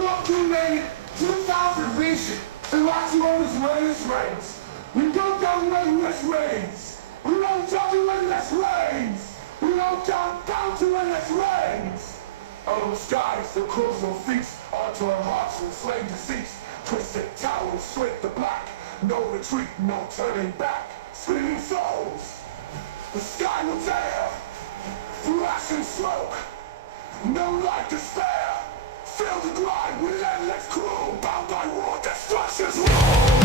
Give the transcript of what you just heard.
walk through May 2000 vision, and watch you on this rains rains. We go down relentless rains. We don't down to relentless rains. We don't down to relentless rains. Out of the skies, the crows will feast. Onto our hearts will flame deceased. Twisted towers slit the black. No retreat, no turning back. Screaming souls. The sky will tear. Through ash and smoke. No light to spare. Feel the grind, relentless cruel bound by war, destruction's roll.